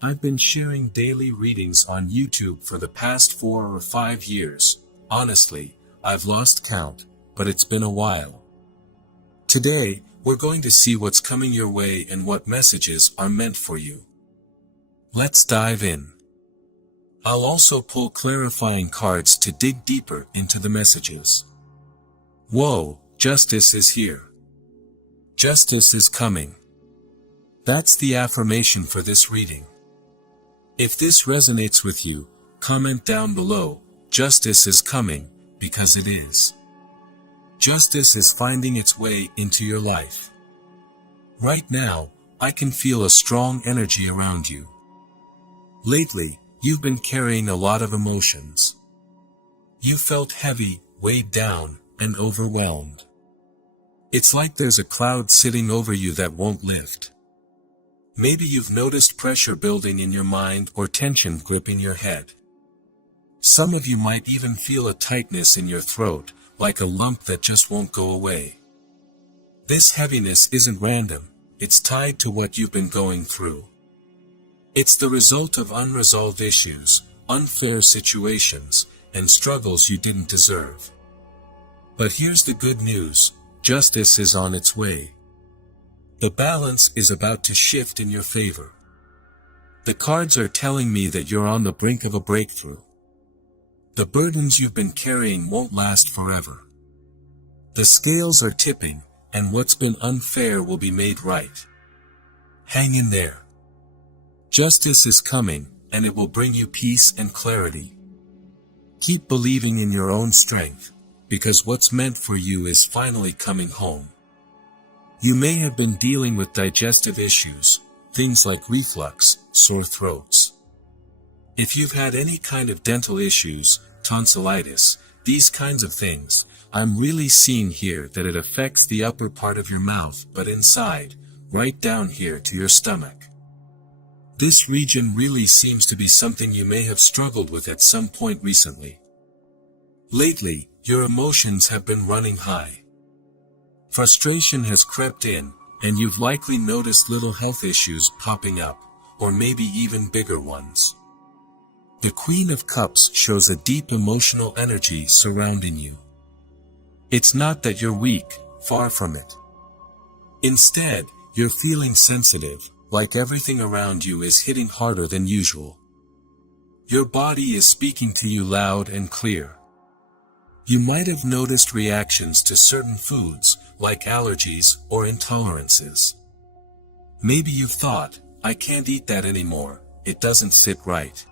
I've been sharing daily readings on YouTube for the past 4 or 5 years. Honestly, I've lost count, but it's been a while. Today, we're going to see what's coming your way and what messages are meant for you. Let's dive in. I'll also pull clarifying cards to dig deeper into the messages. Whoa, justice is here. Justice is coming. That's the affirmation for this reading. If this resonates with you, comment down below, "Justice is coming," because it is. Justice is finding its way into your life. Right now, I can feel a strong energy around you. Lately, you've been carrying a lot of emotions. You felt heavy, weighed down, and overwhelmed. It's like there's a cloud sitting over you that won't lift. Maybe you've noticed pressure building in your mind or tension gripping your head. Some of you might even feel a tightness in your throat, like a lump that just won't go away. This heaviness isn't random, it's tied to what you've been going through. It's the result of unresolved issues, unfair situations, and struggles you didn't deserve. But here's the good news: justice is on its way. The balance is about to shift in your favor. The cards are telling me that you're on the brink of a breakthrough. The burdens you've been carrying won't last forever. The scales are tipping, and what's been unfair will be made right. Hang in there. Justice is coming, and it will bring you peace and clarity. Keep believing in your own strength, because what's meant for you is finally coming home. You may have been dealing with digestive issues, things like reflux, sore throats. If you've had any kind of dental issues, tonsillitis, these kinds of things, I'm really seeing here that it affects the upper part of your mouth, but inside, right down here to your stomach. This region really seems to be something you may have struggled with at some point recently. Lately, your emotions have been running high. Frustration has crept in, and you've likely noticed little health issues popping up, or maybe even bigger ones. The Queen of Cups shows a deep emotional energy surrounding you. It's not that you're weak, far from it. Instead, you're feeling sensitive, like everything around you is hitting harder than usual. Your body is speaking to you loud and clear. You might have noticed reactions to certain foods, like allergies or intolerances. Maybe you've thought, "I can't eat that anymore, it doesn't sit right."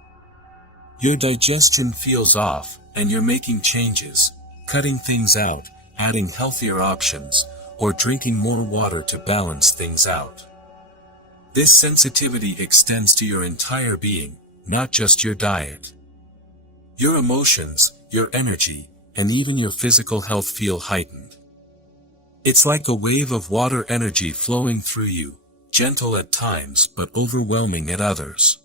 Your digestion feels off, and you're making changes, cutting things out, adding healthier options, or drinking more water to balance things out. This sensitivity extends to your entire being, not just your diet. Your emotions, your energy, and even your physical health feel heightened. It's like a wave of water energy flowing through you, gentle at times but overwhelming at others.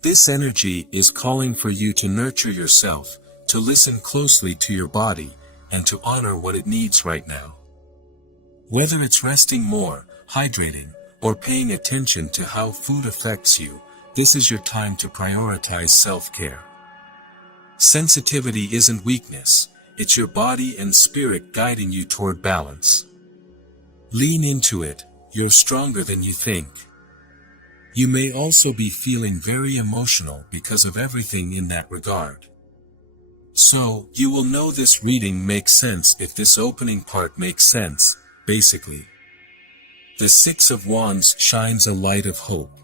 This energy is calling for you to nurture yourself, to listen closely to your body, and to honor what it needs right now. Whether it's resting more, hydrating, or paying attention to how food affects you, this is your time to prioritize self-care. Sensitivity isn't weakness, it's your body and spirit guiding you toward balance. Lean into it, you're stronger than you think. You may also be feeling very emotional because of everything in that regard. So, you will know this reading makes sense if this opening part makes sense, basically. The Six of Wands shines a light of hope.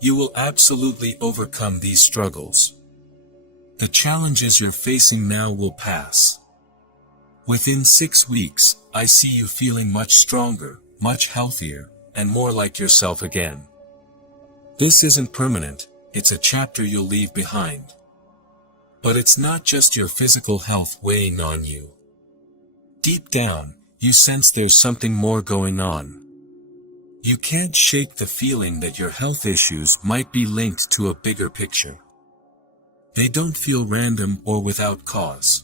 You will absolutely overcome these struggles. The challenges you're facing now will pass. Within 6 weeks, I see you feeling much stronger, much healthier, and more like yourself again. This isn't permanent, it's a chapter you'll leave behind. But it's not just your physical health weighing on you. Deep down, you sense there's something more going on. You can't shake the feeling that your health issues might be linked to a bigger picture. They don't feel random or without cause.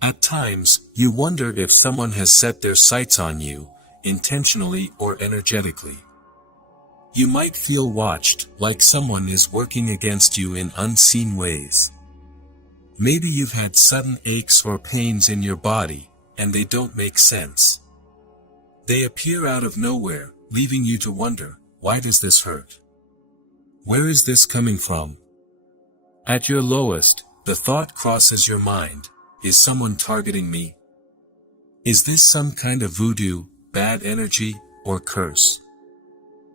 At times, you wonder if someone has set their sights on you, intentionally or energetically. You might feel watched, like someone is working against you in unseen ways. Maybe you've had sudden aches or pains in your body, and they don't make sense. They appear out of nowhere, leaving you to wonder, why does this hurt? Where is this coming from? At your lowest, the thought crosses your mind, is someone targeting me? Is this some kind of voodoo, bad energy, or curse?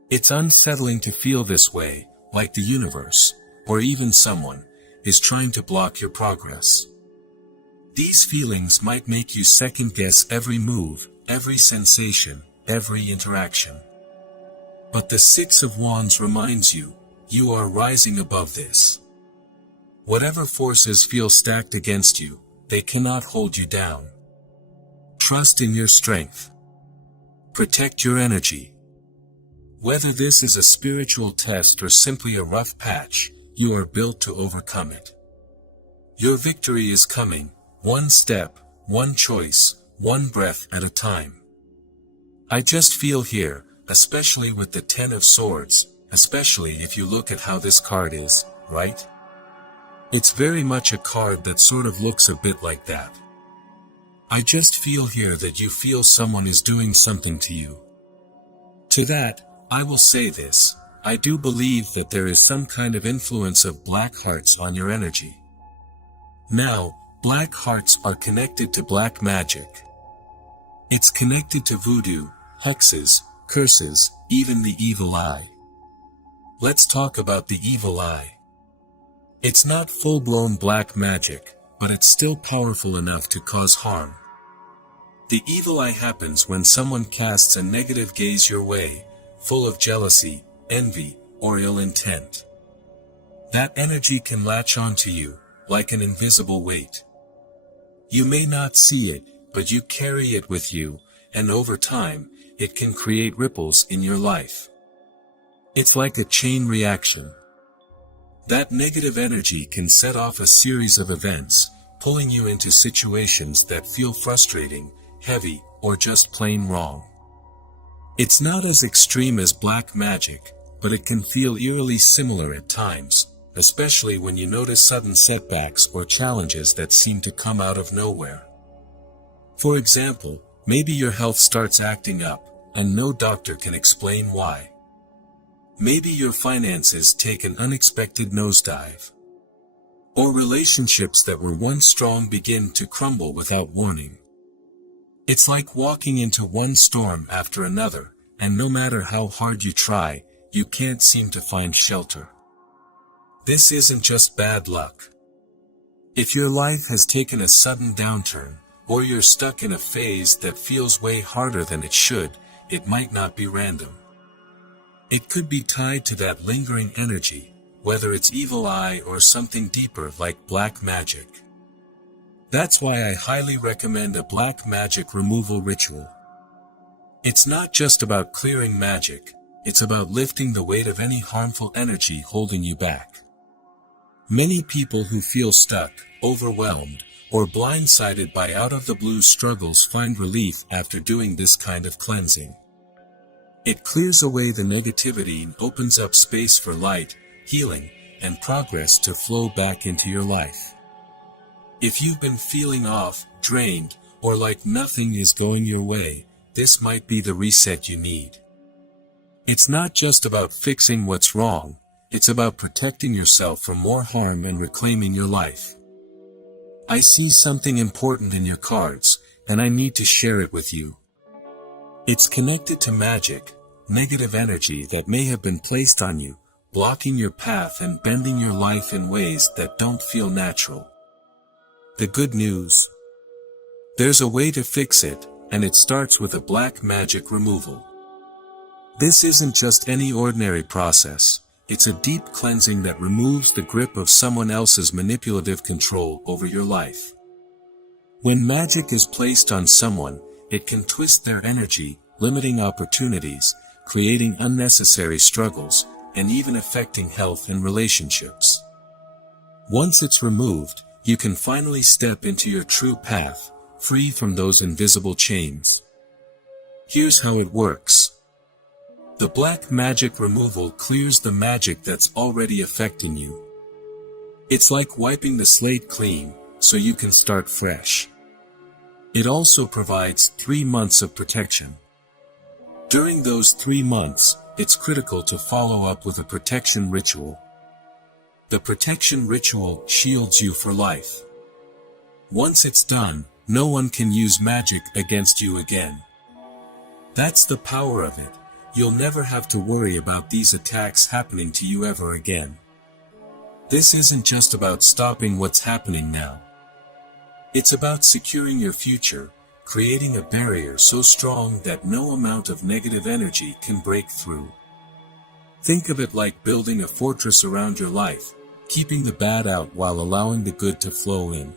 It's unsettling to feel this way, like the universe, or even someone, is trying to block your progress. These feelings might make you second-guess every move, every sensation, every interaction. But the Six of Wands reminds you, you are rising above this. Whatever forces feel stacked against you, they cannot hold you down. Trust in your strength. Protect your energy. Whether this is a spiritual test or simply a rough patch, you are built to overcome it. Your victory is coming, one step, one choice, one breath at a time. I just feel here, especially with the Ten of Swords, especially if you look at how this card is, right? It's very much a card that sort of looks a bit like that. I just feel here that you feel someone is doing something to you. To that, I will say this, I do believe that there is some kind of influence of black hearts on your energy. Now, black hearts are connected to black magic. It's connected to voodoo, hexes, curses, even the evil eye. Let's talk about the evil eye. It's not full-blown black magic, but it's still powerful enough to cause harm. The evil eye happens when someone casts a negative gaze your way, full of jealousy, envy, or ill intent. That energy can latch onto you, like an invisible weight. You may not see it, but you carry it with you, and over time, it can create ripples in your life. It's like a chain reaction. That negative energy can set off a series of events, pulling you into situations that feel frustrating, heavy, or just plain wrong. It's not as extreme as black magic, but it can feel eerily similar at times, especially when you notice sudden setbacks or challenges that seem to come out of nowhere. For example, maybe your health starts acting up, and no doctor can explain why. Maybe your finances take an unexpected nosedive. Or relationships that were once strong begin to crumble without warning. It's like walking into one storm after another, and no matter how hard you try, you can't seem to find shelter. This isn't just bad luck. If your life has taken a sudden downturn, or you're stuck in a phase that feels way harder than it should, it might not be random. It could be tied to that lingering energy, whether it's evil eye or something deeper like black magic. That's why I highly recommend a black magic removal ritual. It's not just about clearing magic, it's about lifting the weight of any harmful energy holding you back. Many people who feel stuck, overwhelmed, or blindsided by out-of-the-blue struggles find relief after doing this kind of cleansing. It clears away the negativity and opens up space for light, healing, and progress to flow back into your life. If you've been feeling off, drained, or like nothing is going your way, this might be the reset you need. It's not just about fixing what's wrong, it's about protecting yourself from more harm and reclaiming your life. I see something important in your cards, and I need to share it with you. It's connected to magic, negative energy that may have been placed on you, blocking your path and bending your life in ways that don't feel natural. The good news. There's a way to fix it, and it starts with a black magic removal. This isn't just any ordinary process, it's a deep cleansing that removes the grip of someone else's manipulative control over your life. When magic is placed on someone, it can twist their energy, limiting opportunities, creating unnecessary struggles, and even affecting health and relationships. Once it's removed, you can finally step into your true path, free from those invisible chains. Here's how it works. The black magic removal clears the magic that's already affecting you. It's like wiping the slate clean, so you can start fresh. It also provides 3 months of protection. During those 3 months, it's critical to follow up with a protection ritual. The protection ritual shields you for life. Once it's done, no one can use magic against you again. That's the power of it. You'll never have to worry about these attacks happening to you ever again. This isn't just about stopping what's happening now. It's about securing your future, creating a barrier so strong that no amount of negative energy can break through. Think of it like building a fortress around your life, keeping the bad out while allowing the good to flow in.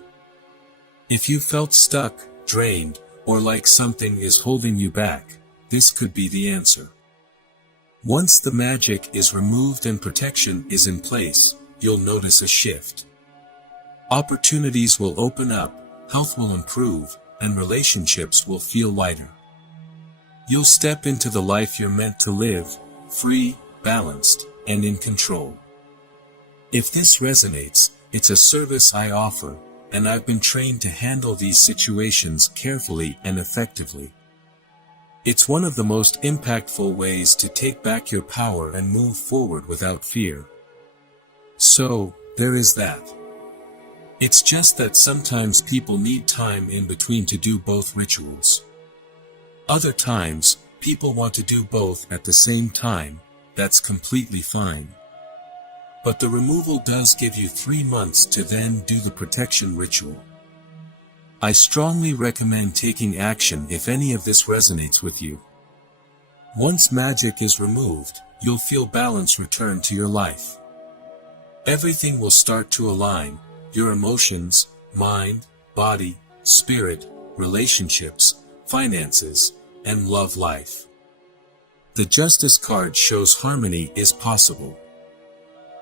If you felt stuck, drained, or like something is holding you back, this could be the answer. Once the magic is removed and protection is in place, you'll notice a shift. Opportunities will open up, health will improve, and relationships will feel lighter. You'll step into the life you're meant to live, free, balanced, and in control. If this resonates, it's a service I offer, and I've been trained to handle these situations carefully and effectively. It's one of the most impactful ways to take back your power and move forward without fear. So, there is that. It's just that sometimes people need time in between to do both rituals. Other times, people want to do both at the same time. That's completely fine. But the removal does give you 3 months to then do the protection ritual. I strongly recommend taking action if any of this resonates with you. Once magic is removed, you'll feel balance return to your life. Everything will start to align, your emotions, mind, body, spirit, relationships, finances, and love life. The Justice card shows harmony is possible.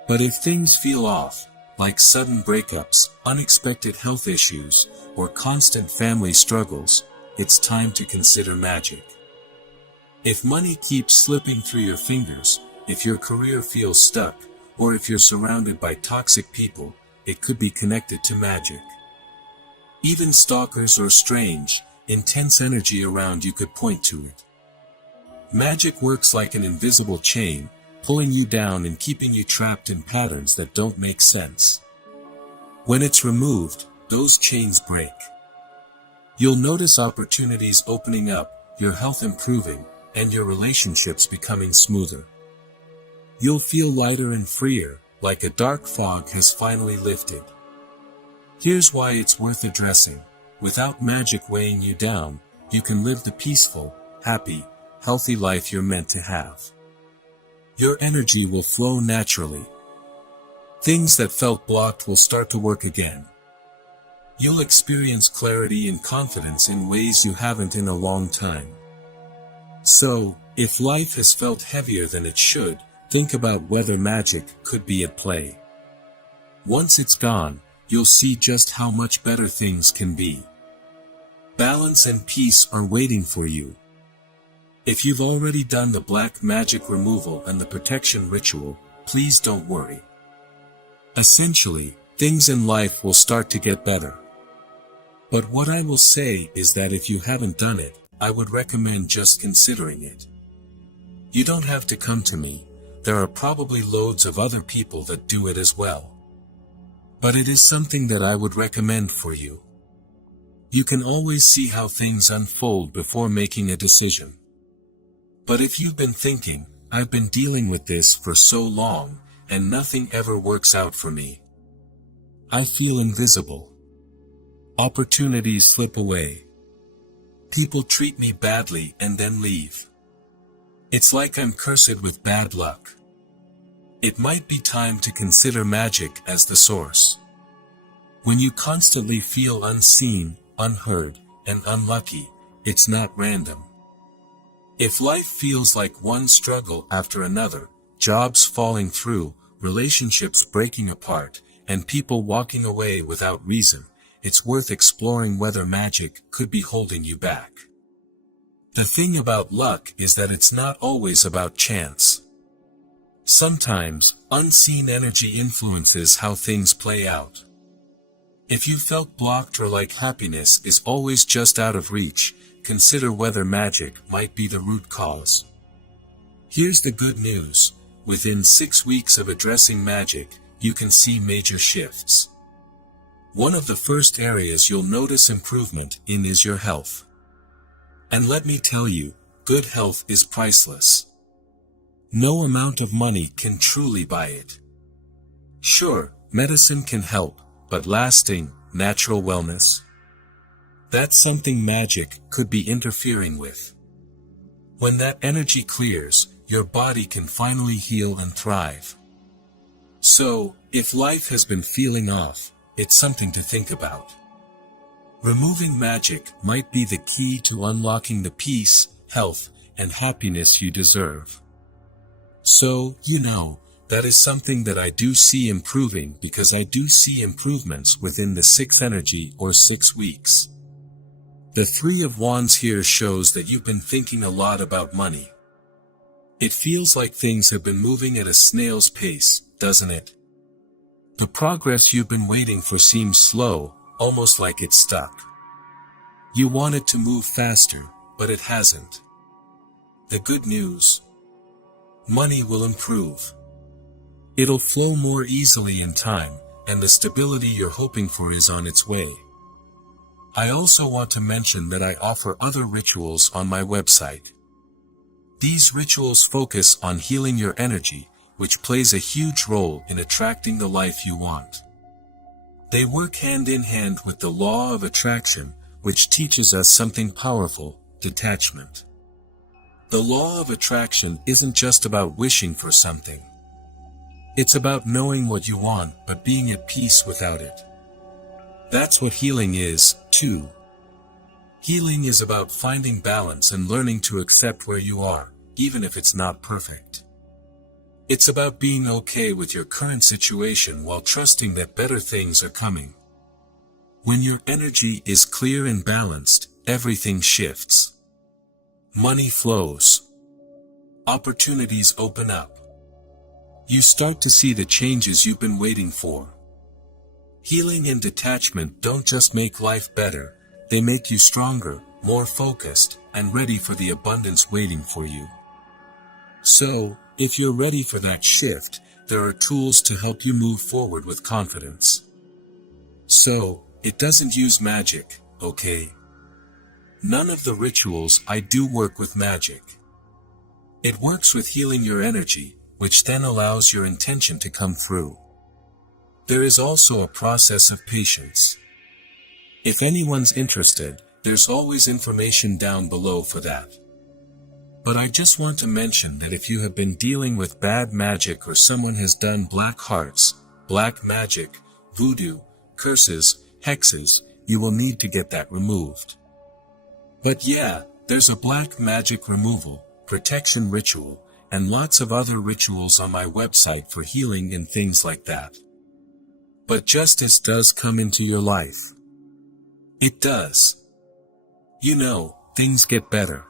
But if things feel off, like sudden breakups, unexpected health issues, or constant family struggles, it's time to consider magic. If money keeps slipping through your fingers, if your career feels stuck, or if you're surrounded by toxic people, it could be connected to magic. Even stalkers or strange, intense energy around you could point to it. Magic works like an invisible chain, pulling you down and keeping you trapped in patterns that don't make sense. When it's removed, those chains break. You'll notice opportunities opening up, your health improving, and your relationships becoming smoother. You'll feel lighter and freer, like a dark fog has finally lifted. Here's why it's worth addressing. Without magic weighing you down, you can live the peaceful, happy, healthy life you're meant to have. Your energy will flow naturally. Things that felt blocked will start to work again. You'll experience clarity and confidence in ways you haven't in a long time. So, if life has felt heavier than it should, think about whether magic could be at play. Once it's gone, you'll see just how much better things can be. Balance and peace are waiting for you. If you've already done the black magic removal and the protection ritual, please don't worry. Essentially, things in life will start to get better. But what I will say is that if you haven't done it, I would recommend just considering it. You don't have to come to me. There are probably loads of other people that do it as well. But it is something that I would recommend for you. You can always see how things unfold before making a decision. But if you've been thinking, I've been dealing with this for so long, and nothing ever works out for me. I feel invisible. Opportunities slip away. People treat me badly and then leave. It's like I'm cursed with bad luck. It might be time to consider magic as the source. When you constantly feel unseen, unheard, and unlucky, it's not random. If life feels like one struggle after another, jobs falling through, relationships breaking apart, and people walking away without reason, it's worth exploring whether magic could be holding you back. The thing about luck is that it's not always about chance. Sometimes, unseen energy influences how things play out. If you felt blocked or like happiness is always just out of reach, consider whether magic might be the root cause. Here's the good news. Within 6 weeks of addressing magic, you can see major shifts. One of the first areas you'll notice improvement in is your health. And let me tell you, good health is priceless. No amount of money can truly buy it. Sure, medicine can help, but lasting, natural wellness? That's something magic could be interfering with. When that energy clears, your body can finally heal and thrive. So, if life has been feeling off, it's something to think about. Removing magic might be the key to unlocking the peace, health, and happiness you deserve. So, that is something that I do see improving because I do see improvements within the 6 energy or 6 weeks. The 3 of Wands here shows that you've been thinking a lot about money. It feels like things have been moving at a snail's pace, doesn't it? The progress you've been waiting for seems slow, almost like it's stuck. You want it to move faster, but it hasn't. The good news: money will improve. It'll flow more easily in time, and the stability you're hoping for is on its way. I also want to mention that I offer other rituals on my website. These rituals focus on healing your energy, which plays a huge role in attracting the life you want. They work hand in hand with the law of attraction, which teaches us something powerful: detachment. The law of attraction isn't just about wishing for something. It's about knowing what you want but being at peace without it. That's what healing is, too. Healing is about finding balance and learning to accept where you are, even if it's not perfect. It's about being okay with your current situation while trusting that better things are coming. When your energy is clear and balanced, everything shifts. Money flows. Opportunities open up. You start to see the changes you've been waiting for. Healing and detachment don't just make life better, they make you stronger, more focused, and ready for the abundance waiting for you. So, if you're ready for that shift, there are tools to help you move forward with confidence. So, it doesn't use magic, okay? None of the rituals I do work with magic. It works with healing your energy, which then allows your intention to come through. There is also a process of patience. If anyone's interested, there's always information down below for that. But I just want to mention that if you have been dealing with bad magic or someone has done black hearts, black magic, voodoo, curses, hexes, you will need to get that removed. But yeah, there's a black magic removal, protection ritual, and lots of other rituals on my website for healing and things like that. But justice does come into your life. It does. Things get better.